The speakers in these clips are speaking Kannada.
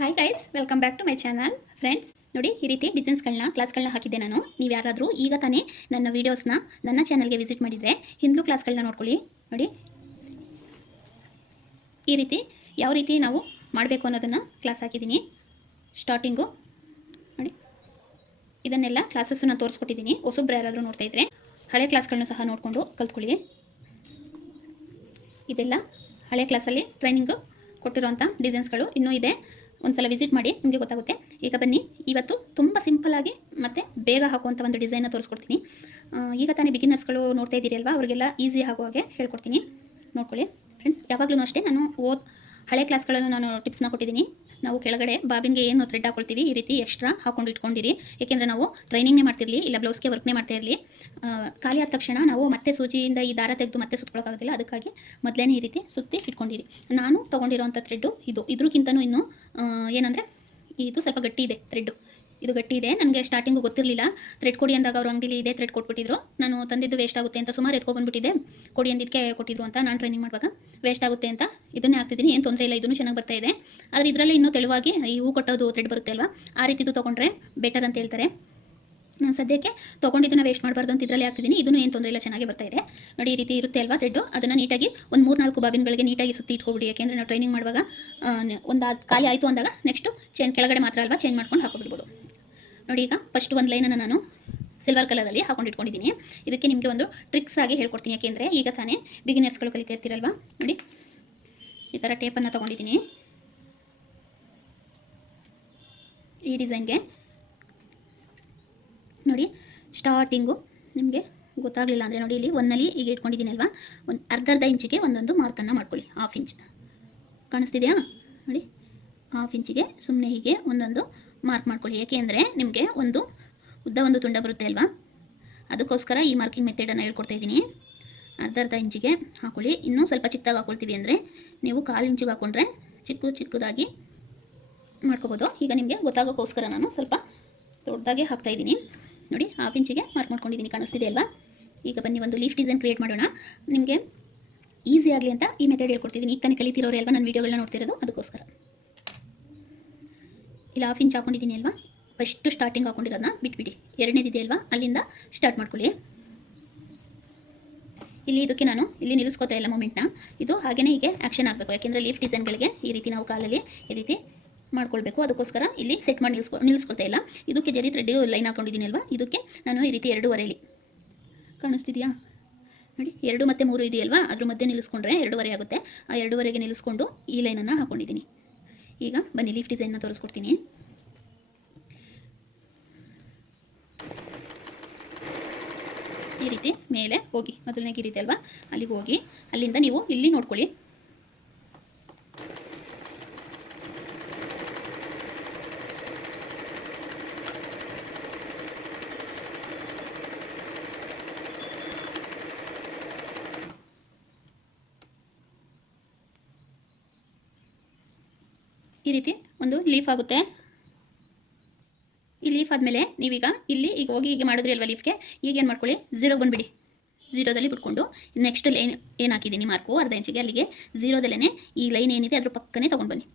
Hi guys, welcome back to my channel. Friends ನೋಡಿ, ಈ ರೀತಿ ಡಿಸೈನ್ಸ್ಗಳನ್ನ ಕ್ಲಾಸ್ಗಳನ್ನ ಹಾಕಿದ್ದೆ ನಾನು. ನೀವು ಯಾರಾದರೂ ಈಗ ತಾನೇ ನನ್ನ ವೀಡಿಯೋಸ್ನ ನನ್ನ ಚಾನಲ್ಗೆ ವಿಸಿಟ್ ಮಾಡಿದರೆ ಹಿಂದೂ ಕ್ಲಾಸ್ಗಳನ್ನ ನೋಡ್ಕೊಳ್ಳಿ. ನೋಡಿ, ಈ ರೀತಿ ಯಾವ ರೀತಿ ನಾವು ಮಾಡಬೇಕು ಅನ್ನೋದನ್ನು ಕ್ಲಾಸ್ ಹಾಕಿದ್ದೀನಿ. ಸ್ಟಾರ್ಟಿಂಗು ನೋಡಿ, ಇದನ್ನೆಲ್ಲ ಕ್ಲಾಸಸ್ಸನ್ನು ತೋರಿಸ್ಕೊಟ್ಟಿದ್ದೀನಿ. ಹೊಸಬ್ರು ಯಾರಾದರೂ ನೋಡ್ತಾ ಇದ್ದರೆ ಹಳೆ ಕ್ಲಾಸ್ಗಳನ್ನೂ ಸಹ ನೋಡಿಕೊಂಡು ಕಲ್ತ್ಕೊಳ್ಳಿ. ಇದೆಲ್ಲ ಹಳೆ ಕ್ಲಾಸಲ್ಲಿ ಟ್ರೈನಿಂಗು ಕೊಟ್ಟಿರೋಂಥ ಡಿಸೈನ್ಸ್ಗಳು ಇನ್ನೂ ಇದೆ. ಒಂದ್ಸಲ ವಿಸಿಟ್ ಮಾಡಿ, ನಿಮಗೆ ಗೊತ್ತಾಗುತ್ತೆ. ಈಗ ಬನ್ನಿ, ಇವತ್ತು ತುಂಬ ಸಿಂಪಲ್ಲಾಗಿ ಮತ್ತು ಬೇಗ ಹಾಕುವಂಥ ಒಂದು ಡಿಸೈನ್ನ ತೋರಿಸ್ಕೊಡ್ತೀನಿ. ಈಗ ತಾನೇ ಬಿಗಿನರ್ಸ್ಗಳು ನೋಡ್ತಾ ಇದ್ದೀರಿ ಅಲ್ವಾ, ಅವರಿಗೆಲ್ಲ ಈಸಿ ಆಗೋ ಹಾಗೆ ಹೇಳ್ಕೊಡ್ತೀನಿ. ನೋಡ್ಕೊಳ್ಳಿ ಫ್ರೆಂಡ್ಸ್. ಯಾವಾಗಲೂ ಅಷ್ಟೇ ನಾನು ಹಳೆ ಕ್ಲಾಸ್ಗಳನ್ನು ನಾನು ಟಿಪ್ಸ್ನ ಕೊಟ್ಟಿದ್ದೀನಿ. ನಾವು ಕೆಳಗಡೆ ಬಾಬಿನ್ಗೆ ಏನು ಥ್ರೆಡ್ ಹಾಕೊಳ್ತೀವಿ, ಈ ರೀತಿ ಎಕ್ಸ್ಟ್ರಾ ಹಾಕೊಂಡು ಇಟ್ಕೊಂಡಿರಿ. ಏಕೆಂದರೆ ನಾವು ಟ್ರೈನಿಂಗ್ನೇ ಮಾಡ್ತಿರಲಿ, ಇಲ್ಲ ಬ್ಲೌಸ್ಗೆ ವರ್ಕ್ನೇ ಮಾಡ್ತಾ ಇರಲಿ, ಖಾಲಿ ಆದ ತಕ್ಷಣ ನಾವು ಮತ್ತೆ ಸೂಜಿಯಿಂದ ಈ ದಾರ ತೆಗೆದು ಮತ್ತೆ ಸುತ್ಕೊಳ್ಳೋಕ್ಕಾಗೋದಿಲ್ಲ. ಅದಕ್ಕಾಗಿ ಮೊದಲೇ ಈ ರೀತಿ ಸುತ್ತಿ ಇಟ್ಕೊಂಡಿರಿ. ನಾನು ತೊಗೊಂಡಿರೋಂಥ ಥ್ರೆಡ್ಡು ಇದ್ರಕ್ಕಿಂತನೂ ಇನ್ನೂ ಏನಂದರೆ ಇದು ಸ್ವಲ್ಪ ಗಟ್ಟಿ ಇದೆ. ಥ್ರೆಡ್ಡು ಇದು ಗಟ್ಟಿ ಇದೆ. ನನಗೆ ಸ್ಟಾರ್ಟಿಂಗು ಗೊತ್ತಿರಲಿಲ್ಲ. ಥ್ರೆಡ್ ಕೊಡಿ ಅಂದಾಗ ಅವರು ಅಂಗಡಿಲಿ ಇದೆ ಥ್ರೆಡ್ ಕೊಟ್ಬಿಟ್ಟಿದ್ರು. ನಾನು ತಂದಿದ್ದು ವೇಸ್ಟ್ ಆಗುತ್ತೆ ಅಂತ ಸುಮಾರು ಎತ್ಕೊಬಂದ್ಬಿಟ್ಟಿದ್ದೆ. ಕೊಡಿ ಅಂದಿದ್ದಕ್ಕೆ ಕೊಟ್ಟಿದ್ರು ಅಂತ ನಾನು ಟ್ರೈನಿಂಗ್ ಮಾಡುವಾಗ ವೇಸ್ಟ್ ಆಗುತ್ತೆ ಅಂತ ಇದನ್ನೇ ಹಾಕ್ತಿದ್ದೀನಿ. ಏನು ತೊಂದರೆ ಇಲ್ಲ, ಇದನ್ನು ಚೆನ್ನಾಗಿ ಬರ್ತಾ ಇದೆ. ಆದರೆ ಇದರಲ್ಲಿ ಇನ್ನೂ ತೆಳುವಾಗಿ ಈ ಹೂ ಕೊಟ್ಟೋದು ಥ್ರೆಡ್ ಬರುತ್ತೆ ಅಲ್ವಾ, ಆ ರೀತಿದು ತೊಗೊಂಡ್ರೆ ಬೆಟರ್ ಅಂತ ಹೇಳ್ತಾರೆ. ನಾನು ಸದ್ಯಕ್ಕೆ ತೊಗೊಂಡಿದ್ದನ್ನು ವೇಸ್ಟ್ ಮಾಡಬಾರ್ದು ಅಂತ ಇದರಲ್ಲಿ ಹಾಕ್ತಿದ್ದೀನಿ. ಇದನ್ನು ಏನು ತೊಂದರೆ ಇಲ್ಲ, ಚೆನ್ನಾಗಿ ಬರ್ತಾ ಇದೆ. ನೋಡಿ, ಈ ರೀತಿ ಇರುತ್ತೆ ಅಲ್ವಾ ಥ್ರೆಡ್ಡು, ಅದನ್ನು ನೀಟಾಗಿ ಒಂದು 3-4 ಬಾಬಿನ್ಗಳಿಗೆ ನೀಟಾಗಿ ಸುತ್ತಿ ಇಟ್ಕೊಬಿಡಿ. ಯಾಕೆಂದರೆ ನಾವು ಟ್ರೈನಿಂಗ್ ಮಾಡುವಾಗ ಒಂದು ಖಾಲಿ ಆಯಿತು ಅಂದಾಗ ನೆಕ್ಸ್ಟು ಕೆಳಗಡೆ ಮಾತ್ರ ಅಲ್ವಾ ಚೇಂಜ್ ಮಾಡ್ಕೊಂಡು ಹಾಕೊಬಿಡ್ಬೋದು. ನೋಡಿ, ಈಗ ಫಸ್ಟ್ ಒಂದು ಲೈನನ್ನು ನಾನು ಸಿಲ್ವರ್ ಕಲರಲ್ಲಿ ಹಾಕೊಂಡು ಇಟ್ಕೊಂಡಿದ್ದೀನಿ. ಇದಕ್ಕೆ ನಿಮಗೆ ಒಂದು ಟ್ರಿಕ್ಸ್ ಆಗಿ ಹೇಳ್ಕೊಡ್ತೀನಿ. ಯಾಕೆಂದರೆ ಈಗ ತಾನೇ ಬಿಗಿನರ್ಸ್ಗಳು ಕಲಿತಾ ಇರ್ತೀರಲ್ವಾ. ನೋಡಿ, ಈ ಥರ ಟೇಪನ್ನು ತೊಗೊಂಡಿದ್ದೀನಿ. ಈ ಡಿಸೈನ್ಗೆ ನೋಡಿ, ಸ್ಟಾರ್ಟಿಂಗು ನಿಮಗೆ ಗೊತ್ತಾಗಲಿಲ್ಲ ಅಂದರೆ ನೋಡಿ, ಇಲ್ಲಿ ಒಂದಲ್ಲಿ ಈಗ ಇಟ್ಕೊಂಡಿದ್ದೀನಿ ಅಲ್ವಾ, ಒಂದು ಅರ್ಧ ಇಂಚಿಗೆ ಒಂದೊಂದು ಮಾರ್ಕನ್ನು ಮಾಡ್ಕೊಳ್ಳಿ. 1/2 ಇಂಚ್ ಕಾಣಿಸ್ತಿದೆಯಾ? ನೋಡಿ, 1/2 ಇಂಚಿಗೆ ಸುಮ್ಮನೆ ಹೀಗೆ ಒಂದೊಂದು ಮಾರ್ಕ್ ಮಾಡ್ಕೊಳ್ಳಿ. ಏಕೆ ಅಂದರೆ ನಿಮಗೆ ಒಂದು ಉದ್ದ ಒಂದು ತುಂಡ ಬರುತ್ತೆ ಅಲ್ವಾ, ಅದಕ್ಕೋಸ್ಕರ ಈ ಮಾರ್ಕಿಂಗ್ ಮೆಥಡನ್ನು ಹೇಳ್ಕೊಡ್ತಾ ಇದ್ದೀನಿ. ಅರ್ಧ ಇಂಚಿಗೆ ಹಾಕೊಳ್ಳಿ. ಇನ್ನೂ ಸ್ವಲ್ಪ ಚಿಕ್ಕದಾಗಿ ಹಾಕ್ಕೊಳ್ತೀವಿ ಅಂದರೆ ನೀವು 1/4 ಇಂಚಿಗೆ ಹಾಕ್ಕೊಂಡ್ರೆ ಚಿಕ್ಕದಾಗಿ ಮಾಡ್ಕೋಬೋದು. ಈಗ ನಿಮಗೆ ಗೊತ್ತಾಗೋಕ್ಕೋಸ್ಕರ ನಾನು ಸ್ವಲ್ಪ ದೊಡ್ಡದಾಗೆ ಹಾಕ್ತಾಯಿದ್ದೀನಿ. ನೋಡಿ, 1/2 ಇಂಚಿಗೆ ಮಾರ್ಕ್ ಮಾಡ್ಕೊಂಡಿದ್ದೀನಿ. ಕಾಣಿಸ್ತಿದೆ ಅಲ್ವಾ? ಈಗ ಬನ್ನಿ ಒಂದು ಲೀಫ್ ಡಿಸೈನ್ ಕ್ರಿಯೇಟ್ ಮಾಡೋಣ. ನಿಮಗೆ ಈಸಿ ಆಗಲಿ ಅಂತ ಈ ಮೆಥಡ್ ಹೇಳ್ಕೊಡ್ತಿದ್ದೀನಿ. ಈಗ ತಾನೇ ಕಲಿತಿರೋರು ಅಲ್ವಾ ನನ್ನ ವೀಡಿಯೋಗಳನ್ನ ನೋಡ್ತಿರೋದು, ಅದಕ್ಕೋಸ್ಕರ. ಇಲ್ಲಿ 1/2 ಇಂಚ್ ಹಾಕೊಂಡಿದ್ದೀನಿ ಅಲ್ವಾ, ಫಸ್ಟು ಸ್ಟಾರ್ಟಿಂಗ್ ಹಾಕೊಂಡಿರೋದನ್ನ ಬಿಟ್ಬಿಡಿ. ಎರಡನೇದಿದೆ ಅಲ್ವಾ, ಅಲ್ಲಿಂದ ಸ್ಟಾರ್ಟ್ ಮಾಡ್ಕೊಳ್ಳಿ. ಇದಕ್ಕೆ ನಾನು ಇಲ್ಲಿ ನಿಲ್ಲಿಸ್ಕೋತಾ ಇಲ್ಲ ಮೂಮೆಂಟ್ನ, ಇದು ಹಾಗೇನೇ ಹೀಗೆ ಆ್ಯಕ್ಷನ್ ಆಗಬೇಕು. ಯಾಕೆಂದರೆ ಲೀಫ್ ಡಿಸೈನ್ಗಳಿಗೆ ಈ ರೀತಿ ನಾವು ಕಾಲಲ್ಲಿ ಈ ರೀತಿ ಮಾಡ್ಕೊಳ್ಬೇಕು. ಅದಕ್ಕೋಸ್ಕರ ಇಲ್ಲಿ ಸೆಟ್ ಮಾಡಿ ನಿಲ್ಲಿಸ್ಕೊತಾ ಇಲ್ಲ. ಇದಕ್ಕೆ ಜರಿ ಥ್ರೆಡ್ ಲೈನ್ ಹಾಕೊಂಡಿದ್ದೀನಿ ಅಲ್ವಾ, ಇದಕ್ಕೆ ನಾನು ಈ ರೀತಿ 2.5 ಕಾಣಿಸ್ತಿದೆಯಾ? ನೋಡಿ, 2 ಮತ್ತು 3 ಇದೆಯಲ್ವಾ, ಅದ್ರ ಮಧ್ಯೆ ನಿಲ್ಲಿಸ್ಕೊಂಡ್ರೆ 2.5 ಆಗುತ್ತೆ. ಆ 2.5ಗೆ ನಿಲ್ಲಿಸ್ಕೊಂಡು ಈ ಲೈನನ್ನು ಹಾಕೊಂಡಿದ್ದೀನಿ. ಈಗ ಬನ್ನಿ ಲೀಫ್ ಡಿಸೈನ್ನ ತೋರಿಸ್ಕೊಡ್ತೀನಿ. ಈ ರೀತಿ ಮೇಲೆ ಹೋಗಿ, ಮೊದಲನೇ ಗಿರಿತೆ ಅಲ್ವಾ, ಅಲ್ಲಿಗೆ ಹೋಗಿ ಅಲ್ಲಿಂದ ನೀವು ಇಲ್ಲಿ ನೋಡ್ಕೊಳ್ಳಿ. ಈ ರೀತಿ ಒಂದು ಲೀಫ್ ಆಗುತ್ತೆ. ಈ ಲೀಫ್ ಆದಮೇಲೆ ನೀವೀಗ ಈಗ ಹೋಗಿ ಹೀಗೆ ಮಾಡಿದ್ರಿ ಅಲ್ವಾ ಲೀಫ್ಗೆ, ಈಗ ಏನು ಮಾಡ್ಕೊಳ್ಳಿ, 0 ಬಂದುಬಿಡಿ. 0ದಲ್ಲಿ ಬಿಟ್ಕೊಂಡು ನೆಕ್ಸ್ಟ್ ಲೈನ್ ಏನು ಹಾಕಿದ್ದೀನಿ ಮಾರ್ಕು ಅರ್ಧ ಇಂಚಿಗೆ, ಅಲ್ಲಿಗೆ 0ದಲ್ಲೇ ಈ ಲೈನ್ ಏನಿದೆ ಅದ್ರ ಪಕ್ಕನೇ ತೊಗೊಂಡು ಬನ್ನಿ.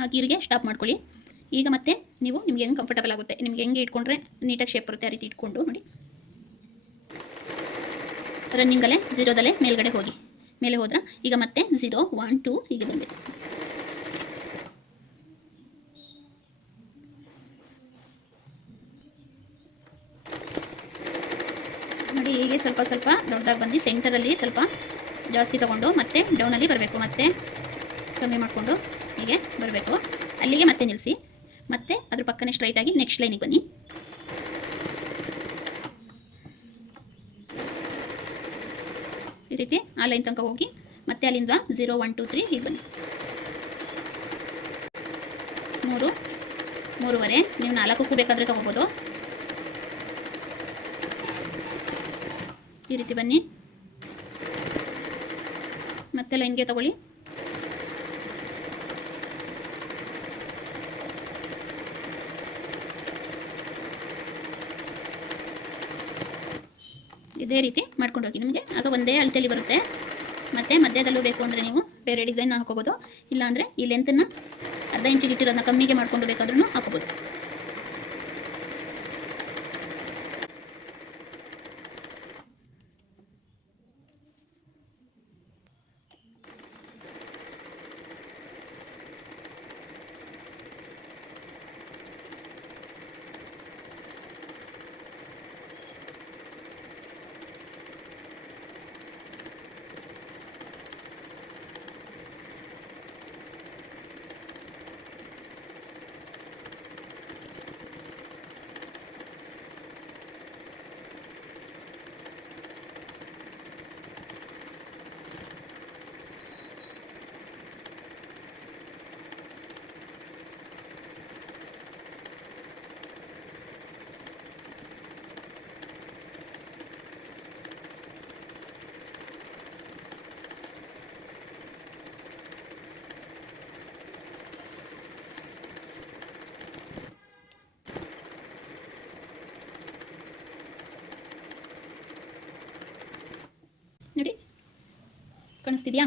ಆ ಗೀರಿಗೆ ಸ್ಟಾಪ್ ಮಾಡ್ಕೊಳ್ಳಿ. ಈಗ ಮತ್ತೆ ನೀವು ನಿಮ್ಗೆ ಹೆಂಗೆ ಕಂಫರ್ಟಬಲ್ ಆಗುತ್ತೆ, ನಿಮ್ಗೆ ಹೆಂಗೆ ಇಟ್ಕೊಂಡ್ರೆ ನೀಟಾಗಿ ಶೇಪ್ ಬರುತ್ತೆ ಆ ರೀತಿ ಇಟ್ಕೊಂಡು ನೋಡಿ. ರನ್ನಿಂಗಲ್ಲೇ 0ದಲ್ಲೇ ಮೇಲ್ಗಡೆ ಹೋಗಿ, ಮೇಲೆ ಹೋದ್ರೆ ಈಗ ಮತ್ತೆ 0 1 2 ಹೀಗೆ ಬಂದಬೇಕು. ನೋಡಿ, ಹೀಗೆ ಸ್ವಲ್ಪ ದೊಡ್ಡದಾಗಿ ಬಂದು ಸೆಂಟರಲ್ಲಿ ಸ್ವಲ್ಪ ಜಾಸ್ತಿ ತೊಗೊಂಡು ಮತ್ತೆ ಡೌನಲ್ಲಿ ಬರಬೇಕು, ಮತ್ತೆ ಕಮ್ಮಿ ಮಾಡಿಕೊಂಡು ಹೀಗೆ ಬರಬೇಕು. ಅಲ್ಲಿಗೆ ಮತ್ತೆ ನಿಲ್ಲಿಸಿ, ಮತ್ತೆ ಅದ್ರ ಪಕ್ಕನೇ ಸ್ಟ್ರೈಟಾಗಿ ನೆಕ್ಸ್ಟ್ ಲೈನಿಗೆ ಬನ್ನಿ. ಈ ರೀತಿ ಆ ಲೈನ್ ತನಕ ಹೋಗಿ ಮತ್ತೆ ಅಲ್ಲಿಂದ 0 1 2 3 ಹೀಗೆ ಬನ್ನಿ. 3 3.5 ನೀವು 4ಕ್ಕೂ ಬೇಕಾದರೆ ತೊಗೋಬೋದು. ಈ ರೀತಿ ಬನ್ನಿ, ಮತ್ತೆ ಲೈನ್ಗೆ ತಗೊಳ್ಳಿ. ಇದೇ ರೀತಿ ಮಾಡ್ಕೊಂಡು ಹೋಗಿ. ನಿಮಗೆ ಆಗ ಒಂದೇ ಅಳತೆಯಲ್ಲಿ ಬರುತ್ತೆ. ಮತ್ತು ಮಧ್ಯದಲ್ಲೂ ಬೇಕು ಅಂದರೆ ನೀವು ಬೇರೆ ಡಿಸೈನ್ ಹಾಕೋಬೋದು. ಇಲ್ಲಾಂದರೆ ಈ ಲೆಂತನ್ನು ಅರ್ಧ ಇಂಚಿಗೆ ಇಟ್ಟಿರೋದನ್ನ ಕಮ್ಮಿಗೆ ಮಾಡ್ಕೊಂಡು ಬೇಕಾದ್ರೂ ಹಾಕೋಬೋದು. ನೋಡಿ ಕಾಣಿಸ್ತಿದೆಯಾ?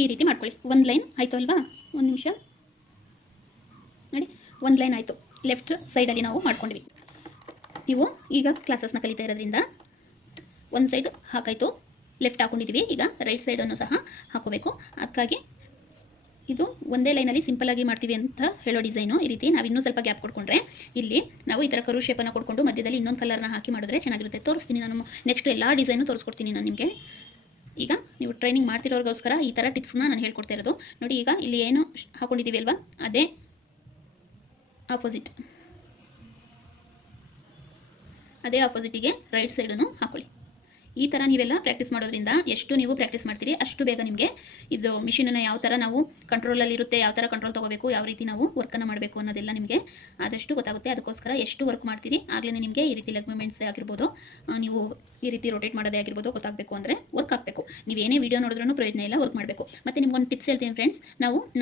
ಈ ರೀತಿ ಮಾಡ್ಕೊಳ್ಳಿ. ಒಂದು ಲೈನ್ ಆಯಿತು ಅಲ್ವಾ? ಒಂದು ನಿಮಿಷ ನೋಡಿ, ಒಂದು ಲೈನ್ ಆಯಿತು. ಲೆಫ್ಟ್ ಸೈಡಲ್ಲಿ ನಾವು ಮಾಡ್ಕೊಂಡ್ವಿ. ನೀವು ಈಗ ಕ್ಲಾಸಸ್ನ ಕಲಿತಾ ಇರೋದ್ರಿಂದ ಒಂದು ಸೈಡ್ ಹಾಕಾಯಿತು, ಲೆಫ್ಟ್ ಹಾಕೊಂಡಿದ್ದೀವಿ. ಈಗ ರೈಟ್ ಸೈಡನ್ನು ಸಹ ಹಾಕೋಬೇಕು. ಅದಕ್ಕಾಗಿ ಇದು ಒಂದೇ ಲೈನಲ್ಲಿ ಸಿಂಪಲ್ಲಾಗಿ ಮಾಡ್ತೀವಿ ಅಂತ ಹೇಳೋ ಡಿಸೈನು. ಈ ರೀತಿ ನಾವು ಇನ್ನೂ ಸ್ವಲ್ಪ ಗ್ಯಾಪ್ ಕೊಟ್ಕೊಂಡ್ರೆ ಇಲ್ಲಿ ನಾವು ಈ ಥರ ಕರು ಶೇಪನ್ನು ಕೊಟ್ಕೊಂಡು ಮಧ್ಯದಲ್ಲಿ ಇನ್ನೊಂದು ಕಲರ್ನ ಹಾಕಿ ಮಾಡಿದ್ರೆ ಚೆನ್ನಾಗಿರುತ್ತೆ. ತೋರಿಸ್ತೀನಿ ನಾನು. ನೆಕ್ಸ್ಟ್ ಎಲ್ಲ ಡಿಸೈನು ತೋರಿಸ್ಕೊಡ್ತೀನಿ ನಾನು ನಿಮಗೆ. ಈಗ ನೀವು ಟ್ರೈನಿಂಗ್ ಮಾಡ್ತಿರೋರಿಗೋಸ್ಕರ ಈ ಥರ ಟಿಪ್ಸ್ನ ನಾನು ಹೇಳ್ಕೊಡ್ತಾ ಇರೋದು. ನೋಡಿ, ಈಗ ಇಲ್ಲಿ ಏನು ಹಾಕೊಂಡಿದ್ದೀವಿ ಅಲ್ವಾ, ಅದೇ ಆಪೋಸಿಟಿಗೆ ರೈಟ್ ಸೈಡನ್ನು ಹಾಕೊಳ್ಳಿ. ಈ ಥರ ನೀವೆಲ್ಲ ಪ್ರಾಕ್ಟೀಸ್ ಮಾಡೋದ್ರಿಂದ ಎಷ್ಟು ನೀವು ಪ್ರಾಕ್ಟೀಸ್ ಮಾಡ್ತೀರಿ ಅಷ್ಟು ಬೇಗ ನಿಮಗೆ ಇದು ಮಿಷಿನನ್ನು ಯಾವ ಥರ ನಾವು ಕಂಟ್ರೋಲಲ್ಲಿ ಇರುತ್ತೆ, ಯಾವ ಥರ ಕಂಟ್ರೋಲ್ ತೊಗೋಬೇಕು, ಯಾವ ರೀತಿ ನಾವು ವರ್ಕನ್ನು ಮಾಡಬೇಕು ಅನ್ನೋದೆಲ್ಲ ನಿಮಗೆ ಆದಷ್ಟು ಗೊತ್ತಾಗುತ್ತೆ. ಅದಕ್ಕೋಸ್ಕರ ಎಷ್ಟು ವರ್ಕ್ ಮಾಡ್ತೀರಿ ಆಗಲೇ ನಿಮಗೆ ಈ ರೀತಿ ಲೆಗ್ ಮೂಮೆಂಟ್ಸ್ ಆಗಿರ್ಬೋದು, ನೀವು ಈ ರೀತಿ ರೊಟೇಟ್ ಮಾಡೋದೇ ಆಗಿರ್ಬೋದು ಗೊತ್ತಾಗಬೇಕು ಅಂದರೆ ವರ್ಕ್ ಆಗಬೇಕು. ನೀವೇನೇ ವೀಡಿಯೋ ನೋಡಿದ್ರೂ ಪ್ರಯೋಜನ ಇಲ್ಲ, ವರ್ಕ್ ಮಾಡಬೇಕು. ಮತ್ತು ನಿಮ್ಗೊಂದು ಟಿಪ್ಸ್ ಹೇಳ್ತೀನಿ ಫ್ರೆಂಡ್ಸ್.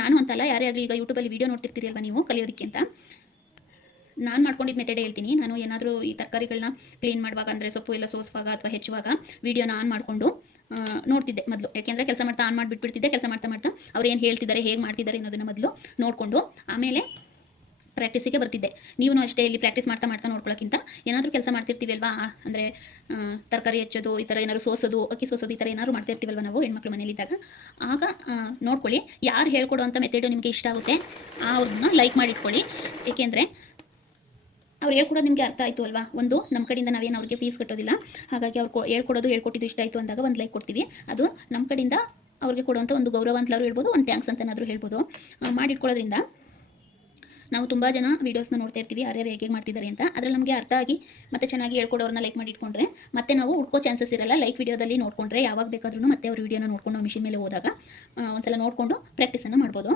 ನಾನು ಅಂತಲ್ಲ, ಯಾರೇ ಆಗಲಿ ಈಗ ಯೂಟ್ಯೂಬಲ್ಲಿ ವೀಡಿಯೋ ನೋಡ್ತಿರ್ತೀರಿ ಅಲ್ವಾ ನೀವು ಕಲಿಯೋದಕ್ಕೆ ಅಂತ, ನಾನು ಮಾಡ್ಕೊಂಡಿದ್ದ ಮೆಥಡೇ ಹೇಳ್ತೀನಿ. ನಾನು ಏನಾದರೂ ಈ ತರಕಾರಿಗಳನ್ನ ಕ್ಲೀನ್ ಮಾಡುವಾಗ ಅಂದರೆ ಸೊಪ್ಪು ಎಲ್ಲ ಸೋಸುವಾಗ ಅಥವಾ ಹೆಚ್ಚುವಾಗ ವೀಡಿಯೋನ ಆನ್ ಮಾಡಿಕೊಂಡು ನೋಡ್ತಿದ್ದೆ ಮೊದಲು. ಯಾಕೆಂದರೆ ಕೆಲಸ ಮಾಡ್ತಾ ಆನ್ ಮಾಡಿಬಿಟ್ಬಿಡ್ತಿದ್ದೆ. ಕೆಲಸ ಮಾಡ್ತಾ ಅವ್ರು ಏನು ಹೇಳ್ತಿದ್ದಾರೆ, ಹೇಗೆ ಮಾಡ್ತಿದ್ದಾರೆ ಅನ್ನೋದನ್ನು ಮೊದಲು ನೋಡಿಕೊಂಡು ಆಮೇಲೆ ಪ್ರಾಕ್ಟೀಸಿಗೆ ಬರ್ತಿದ್ದೆ. ನೀವು ಅಷ್ಟೇ ಇಲ್ಲಿ ಪ್ರಾಕ್ಟೀಸ್ ಮಾಡ್ತಾ ನೋಡ್ಕೊಳ್ಳೋಕ್ಕಿಂತ ಏನಾದರೂ ಕೆಲಸ ಮಾಡ್ತಿರ್ತೀವಿ ಅಲ್ವಾ, ಅಂದರೆ ತರಕಾರಿ ಹೆಚ್ಚೋದು, ಈ ಥರ ಏನಾದ್ರು ಸೋಸೋದು, ಅಕ್ಕಿ ಸೋಸೋದು, ಈ ಥರ ಏನಾದ್ರು ಮಾಡ್ತಿರ್ತೀವಲ್ವ ನಾವು ಹೆಣ್ಮಕ್ಳು ಮನೇಲಿದ್ದಾಗ, ಆಗ ನೋಡ್ಕೊಳ್ಳಿ. ಯಾರು ಹೇಳ್ಕೊಡೋವಂಥ ಮೆಥಡು ನಿಮಗೆ ಇಷ್ಟ ಆಗುತ್ತೆ ಅವ್ರನ್ನ ಲೈಕ್ ಮಾಡಿಟ್ಕೊಳ್ಳಿ. ಏಕೆಂದರೆ ಅವ್ರು ಹೇಳ್ಕೊಡೋದು ನಿಮಗೆ ಅರ್ಥ ಆಯಿತು ಅಲ್ವಾ. ಒಂದು ನಮ್ಮ ಕಡೆಯಿಂದ ನಾವೇನು ಅವ್ರಿಗೆ ಫೀಸ್ ಕಟ್ಟೋದಿಲ್ಲ. ಹಾಗಾಗಿ ಅವ್ರು ಹೇಳ್ಕೊಟ್ಟಿದ್ದು ಇಷ್ಟ ಆಯಿತು ಅಂದಾಗ ಒಂದು ಲೈಕ್ ಕೊಡ್ತೀವಿ. ಅದು ನಮ್ಮ ಕಡೆಯಿಂದ ಅವ್ರಿಗೆ ಕೊಡುವಂಥ ಒಂದು ಗೌರವ ಅಂತಲಾದ್ರು ಹೇಳ್ಬೋದು, ಒಂದು ಥ್ಯಾಂಕ್ಸ್ ಅಂತನಾದರೂ ಹೇಳ್ಬೋದು. ಮಾಡಿಟ್ಕೊಳ್ಳೋದ್ರಿಂದ ನಾವು ತುಂಬ ಜನ ವೀಡಿಯೋಸ್ನ ನೋಡ್ತಾ ಇರ್ತೀವಿ, ಯಾರ್ಯಾರು ಹೇಗೆ ಮಾಡ್ತಿದ್ದಾರೆ ಅಂತ. ಅದರಲ್ಲಿ ನಮಗೆ ಅರ್ಥ ಆಗಿ ಮತ್ತೆ ಚೆನ್ನಾಗಿ ಹೇಳ್ಕೊಡೋರನ್ನ ಲೈಕ್ ಮಾಡಿ ಇಟ್ಕೊಂಡ್ರೆ ಮತ್ತೆ ನಾವು ಹುಡ್ಕೋ ಚಾನ್ಸಸ್ ಇರಲ್ಲ. ಲೈಕ್ ವಿಡಿಯೋದಲ್ಲಿ ನೋಡಿಕೊಂಡ್ರೆ ಯಾವಾಗ ಬೇಕಾದ್ರೂ ಮತ್ತೆ ಅವ್ರ ವೀಡಿಯೋನ ನೋಡ್ಕೊಂಡು ಮಿಷಿನ್ ಮೇಲೆ ಹೋದಾಗ ಒಂದ್ಸಲ ನೋಡಿಕೊಂಡು ಪ್ರಾಕ್ಟೀಸನ್ನು ಮಾಡ್ಬೋದು.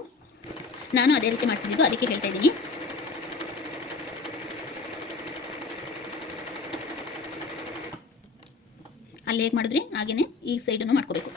ನಾನು ಅದೇ ರೀತಿ ಮಾಡ್ತಿದ್ದು, ಅದಕ್ಕೆ ಹೇಳ್ತಾ ಇದ್ದೀನಿ. ಅಲ್ಲಿ ಹೇಗೆ ಮಾಡಿದ್ರಿ ಹಾಗೆಯೇ ಈ ಸೈಡನ್ನು ಮಾಡ್ಕೋಬೇಕು.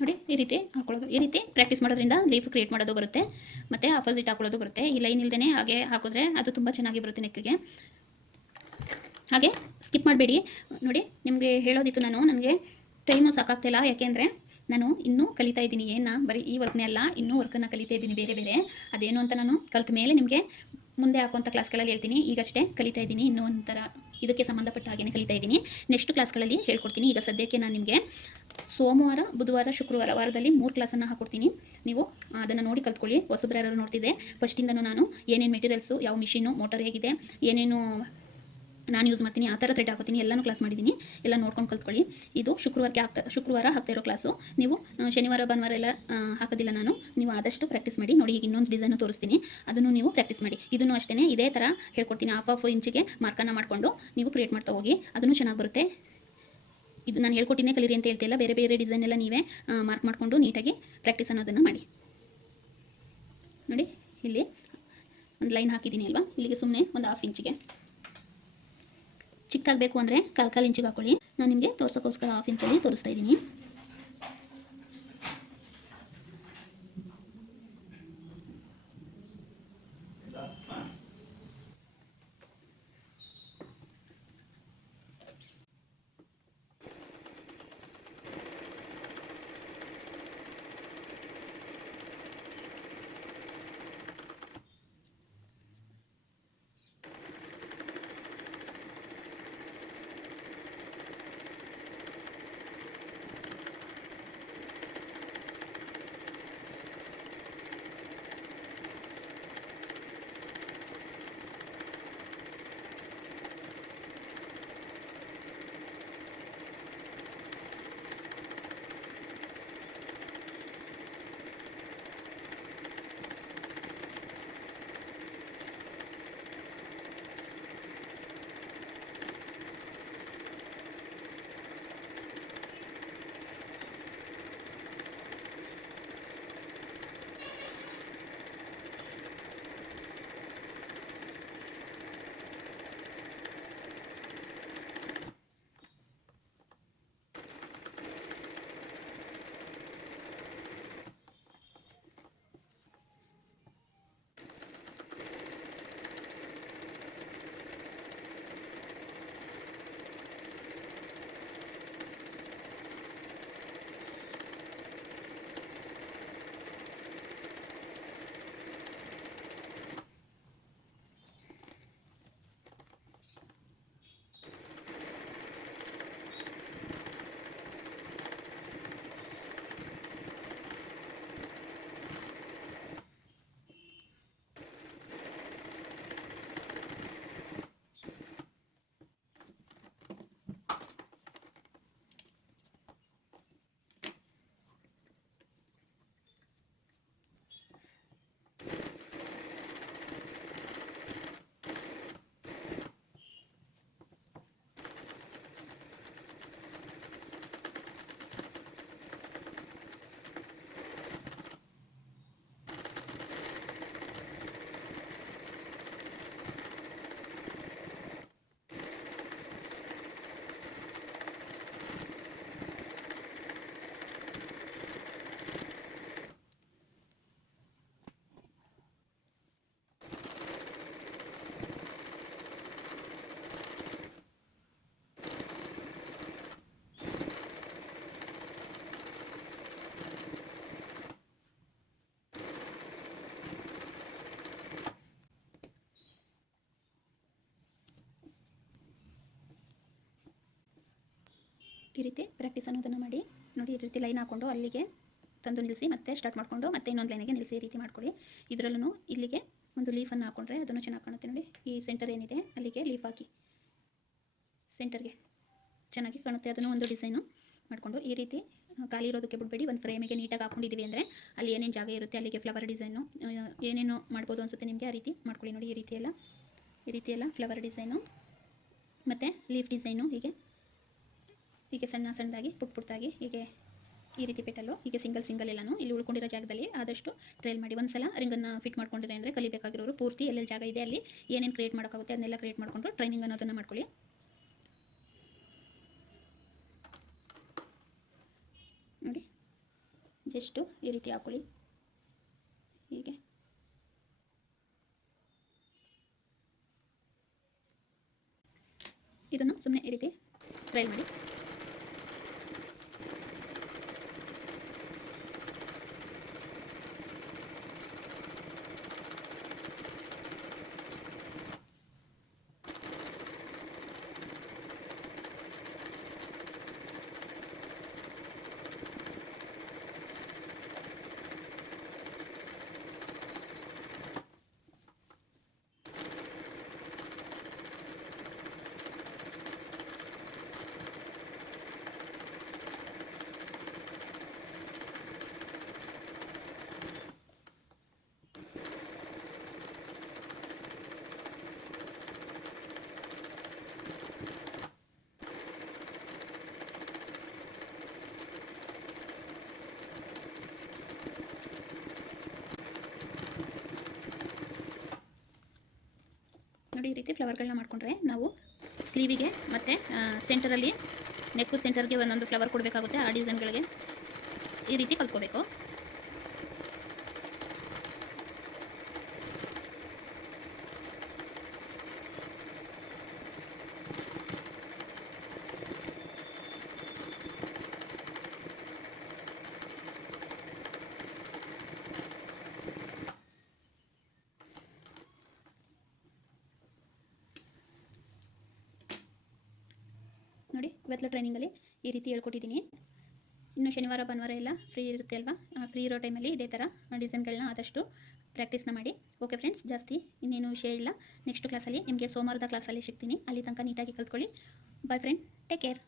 ನೋಡಿ, ಈ ರೀತಿ ಹಾಕೊಳ್ಳೋದು. ಈ ರೀತಿ ಪ್ರಾಕ್ಟೀಸ್ ಮಾಡೋದ್ರಿಂದ ಲೀಫ್ ಕ್ರಿಯೇಟ್ ಮಾಡೋದು ಬರುತ್ತೆ, ಮತ್ತು ಆಪೋಸಿಟ್ ಹಾಕೊಳ್ಳೋದು ಬರುತ್ತೆ. ಈ ಲೈನ್ ಇಲ್ದೇ ಹಾಗೆ ಹಾಕಿದ್ರೆ ಅದು ತುಂಬ ಚೆನ್ನಾಗಿ ಬರುತ್ತೆ ನೆಕ್ಗೆ. ಹಾಗೆ ಸ್ಕಿಪ್ ಮಾಡಬೇಡಿ. ನೋಡಿ, ನಿಮಗೆ ಹೇಳೋದಿತ್ತು ನನಗೆ ಟೈಮು ಸಾಕಾಗ್ತಿಲ್ಲ, ಯಾಕೆಂದರೆ ನಾನು ಇನ್ನೂ ಕಲಿತಾ ಇದ್ದೀನಿ. ಬರೀ ಈ ವರ್ಕ್ನೇ ಅಲ್ಲ, ಇನ್ನೂ ವರ್ಕನ್ನು ಕಲಿತಾ ಇದ್ದೀನಿ ಬೇರೆ ಬೇರೆ. ಅದೇನು ಅಂತ ನಾನು ಕಲಿತ ಮೇಲೆ ನಿಮಗೆ ಮುಂದೆ ಹಾಕುವಂಥ ಕ್ಲಾಸ್ಗಳಲ್ಲಿ ಹೇಳ್ತೀನಿ. ಈಗಷ್ಟೇ ಕಲಿತಾ ಇದ್ದೀನಿ, ಇನ್ನೂ ಒಂಥರ ಇದಕ್ಕೆ ಸಂಬಂಧಪಟ್ಟ ಹಾಗೇ ಕಲಿತಾ ಇದ್ದೀನಿ. ನೆಕ್ಸ್ಟ್ ಕ್ಲಾಸ್ಗಳಲ್ಲಿ ಹೇಳ್ಕೊಡ್ತೀನಿ. ಈಗ ಸದ್ಯಕ್ಕೆ ನಾನು ನಿಮಗೆ ಸೋಮವಾರ, ಬುಧವಾರ, ಶುಕ್ರವಾರ ವಾರದಲ್ಲಿ 3 ಕ್ಲಾಸನ್ನು ಹಾಕ್ಕೊಡ್ತೀನಿ. ನೀವು ಅದನ್ನು ನೋಡಿ ಕಲ್ತ್ಕೊಳ್ಳಿ. ಹೊಸಬ್ರು ಯಾರು ನೋಡ್ತಿದ್ದೆ ಫಸ್ಟಿಂದನೂ ನಾನು ಏನೇನು ಮೆಟೀರಿಯಲ್ಸು, ಯಾವ ಮಿಷಿನು, ಮೋಟರ್ ಹೇಗಿದೆ, ಏನೇನು ನಾನು ಯೂಸ್ ಮಾಡ್ತೀನಿ, ಆ ಥರ ಥ್ರೆಡ್ ಹಾಕೋತೀನಿ, ಎಲ್ಲನೂ ಕ್ಲಾಸ್ ಮಾಡಿದ್ದೀನಿ. ಎಲ್ಲ ನೋಡ್ಕೊಂಡು ಕಲ್ತ್ಕೊಳ್ಳಿ. ಇದು ಶುಕ್ರವಾರ ಹಾಕ್ತಾ ಇರೋ ಕ್ಲಾಸು. ನೀವು ಶನಿವಾರ ಭಾನುವಾರ ಎಲ್ಲ ಹಾಕೋದಿಲ್ಲ ನಾನು. ನೀವು ಆದಷ್ಟು ಪ್ರಾಕ್ಟೀಸ್ ಮಾಡಿ. ನೋಡಿ, ಈಗ ಇನ್ನೊಂದು ಡಿಸೈನು ತೋರಿಸ್ತೀನಿ, ಅದನ್ನು ನೀವು ಪ್ರಾಕ್ಟೀಸ್ ಮಾಡಿ. ಇದನ್ನು ಅಷ್ಟೇ ಇದೇ ಥರ ಹೇಳ್ಕೊಡ್ತೀನಿ. ಹಾಫ್ ಇಂಚಿಗೆ ಮಾರ್ಕನ್ನು ಮಾಡಿಕೊಂಡು ನೀವು ಕ್ರಿಯೇಟ್ ಮಾಡ್ತಾ ಹೋಗಿ, ಅದನ್ನು ಚೆನ್ನಾಗಿ ಬರುತ್ತೆ. ಇದು ನಾನು ಹೇಳ್ಕೊಟ್ಟಿನೇ ಕಲೀರಿ ಅಂತ ಹೇಳ್ತಿಲ್ಲ, ಬೇರೆ ಬೇರೆ ಡಿಸೈನ್ ಎಲ್ಲ ನೀವೇ ಮಾರ್ಕ್ ಮಾಡಿಕೊಂಡು ನೀಟಾಗಿ ಪ್ರಾಕ್ಟೀಸ್ ಅನ್ನೋದನ್ನು ಮಾಡಿ. ನೋಡಿ, ಇಲ್ಲಿ ಒಂದು ಲೈನ್ ಹಾಕಿದ್ದೀನಿ ಅಲ್ವಾ, ಇಲ್ಲಿಗೆ ಸುಮ್ಮನೆ ಒಂದು ಹಾಫ್ ಇಂಚಿಗೆ. ಚಿಕ್ಕಾಗಬೇಕು ಅಂದರೆ ಕಾಲು ಇಂಚಿಗೆ ಹಾಕೊಳ್ಳಿ. ನಾನು ನಿಮಗೆ ತೋರ್ಸೋಕ್ಕೋಸ್ಕರ ಹಾಫ್ ಇಂಚಲ್ಲಿ ತೋರಿಸ್ತಾ ಇದ್ದೀನಿ. ಈ ರೀತಿ ಪ್ರಾಕ್ಟೀಸ್ ಅನ್ನೋದನ್ನು ಮಾಡಿ. ನೋಡಿ, ಈ ರೀತಿ ಲೈನ್ ಹಾಕ್ಕೊಂಡು ಅಲ್ಲಿಗೆ ತಂದು ನಿಲ್ಲಿಸಿ, ಮತ್ತೆ ಸ್ಟಾರ್ಟ್ ಮಾಡಿಕೊಂಡು ಮತ್ತೆ ಇನ್ನೊಂದು ಲೈನಿಗೆ ನಿಲ್ಲಿಸಿ. ಈ ರೀತಿ ಮಾಡ್ಕೊಳ್ಳಿ. ಇದರಲ್ಲೂ ಇಲ್ಲಿಗೆ ಒಂದು ಲೀಫನ್ನು ಹಾಕ್ಕೊಂಡ್ರೆ ಅದನ್ನು ಚೆನ್ನಾಗಿ ಕಾಣುತ್ತೆ. ನೋಡಿ, ಈ ಸೆಂಟರ್ ಏನಿದೆ ಅಲ್ಲಿಗೆ ಲೀಫ್ ಹಾಕಿ ಸೆಂಟರ್ಗೆ ಚೆನ್ನಾಗಿ ಕಾಣುತ್ತೆ. ಅದನ್ನು ಒಂದು ಡಿಸೈನು ಮಾಡಿಕೊಂಡು ಈ ರೀತಿ ಖಾಲಿ ಇರೋದಕ್ಕೆ ಬಿಡಬೇಡಿ. ಒಂದು ಫ್ರೇಮಿಗೆ ನೀಟಾಗಿ ಹಾಕ್ಕೊಂಡಿದ್ದೀವಿ ಅಂದರೆ ಅಲ್ಲಿ ಏನೇನು ಜಾಗ ಇರುತ್ತೆ ಅಲ್ಲಿಗೆ ಫ್ಲವರ್ ಡಿಸೈನು ಏನೇನು ಮಾಡ್ಬೋದು ಅನಿಸುತ್ತೆ ನಿಮಗೆ, ಆ ರೀತಿ ಮಾಡ್ಕೊಳ್ಳಿ. ನೋಡಿ, ಈ ರೀತಿ ಎಲ್ಲ ಫ್ಲವರ್ ಡಿಸೈನು ಮತ್ತು ಲೀಫ್ ಡಿಸೈನು ಹೀಗೆ ಸಣ್ಣ ಸಣ್ಣದಾಗಿ ಪುಟ್ಟಾಗಿ ಹೀಗೆ ಈ ರೀತಿ ಪೆಟಲ್ಲು ಹೀಗೆ ಸಿಂಗಲ್ ಎಲ್ಲನೂ ಇಲ್ಲಿ ಉಳ್ಕೊಂಡಿರೋ ಜಾಗದಲ್ಲಿ ಆದಷ್ಟು ಟ್ರೈಲ್ ಮಾಡಿ. ಒಂದು ಸಲ ರಿಂಗನ್ನು ಫಿಟ್ ಮಾಡ್ಕೊಂಡಿದ್ರೆ ಅಂದರೆ ಕಲಿಬೇಕಾಗಿರೋರು ಪೂರ್ತಿ ಎಲ್ಲೆಲ್ಲಿ ಜಾಗ ಇದೆ ಅಲ್ಲಿ ಏನೇನು ಕ್ರಿಯೇಟ್ ಮಾಡೋಕ್ಕಾಗುತ್ತೆ ಅದನ್ನೆಲ್ಲ ಕ್ರಿಯೇಟ್ ಮಾಡಿಕೊಂಡು ಟ್ರೈನಿಂಗ್ ಅನ್ನೋದನ್ನು ಮಾಡ್ಕೊಳ್ಳಿ. ನೋಡಿ, ಜಸ್ಟು ಈ ರೀತಿ ಹಾಕೊಳ್ಳಿ. ಹೀಗೆ ಇದನ್ನು ಸುಮ್ಮನೆ ಈ ರೀತಿ ಟ್ರೈ ಮಾಡಿ. ನೋಡಿ ಈ ರೀತಿ ಫ್ಲವರ್ಗಳನ್ನ ಮಾಡಿಕೊಂಡ್ರೆ ನಾವು ಸ್ಲೀವಿಗೆ ಮತ್ತು ಸೆಂಟರಲ್ಲಿ ನೆಕ್ಕು ಸೆಂಟರ್ಗೆ ಒಂದೊಂದು ಫ್ಲವರ್ ಕೊಡಬೇಕಾಗುತ್ತೆ. ಆ ಡಿಸೈನ್ಗಳಿಗೆ ಈ ರೀತಿ ಕಲ್ತ್ಕೋಬೇಕು. ನೋಡಿ ಇವತ್ತು ಟ್ರೈನಿಂಗಲ್ಲಿ ಈ ರೀತಿ ಹೇಳ್ಕೊಟ್ಟಿದ್ದೀನಿ. ಇನ್ನು ಶನಿವಾರ ಭಾನುವಾರ ಎಲ್ಲ ಫ್ರೀ ಇರುತ್ತೆ ಅಲ್ವಾ, ಫ್ರೀ ಇರೋ ಟೈಮಲ್ಲಿ ಇದೇ ಥರ ಡಿಸೈನ್ಗಳನ್ನ ಆದಷ್ಟು ಪ್ರಾಕ್ಟೀಸ್ನ ಮಾಡಿ. ಓಕೆ ಫ್ರೆಂಡ್ಸ್, ಜಾಸ್ತಿ ಇನ್ನೇನು ವಿಷಯ ಇಲ್ಲ. ನೆಕ್ಸ್ಟ್ ಕ್ಲಾಸಲ್ಲಿ ನಿಮಗೆ ಸೋಮವಾರದ ಕ್ಲಾಸಲ್ಲಿ ಸಿಗ್ತೀನಿ. ಅಲ್ಲಿ ತನಕ ನೀಟಾಗಿ ಕಲ್ತ್ಕೊಳ್ಳಿ. Boy friend, take care.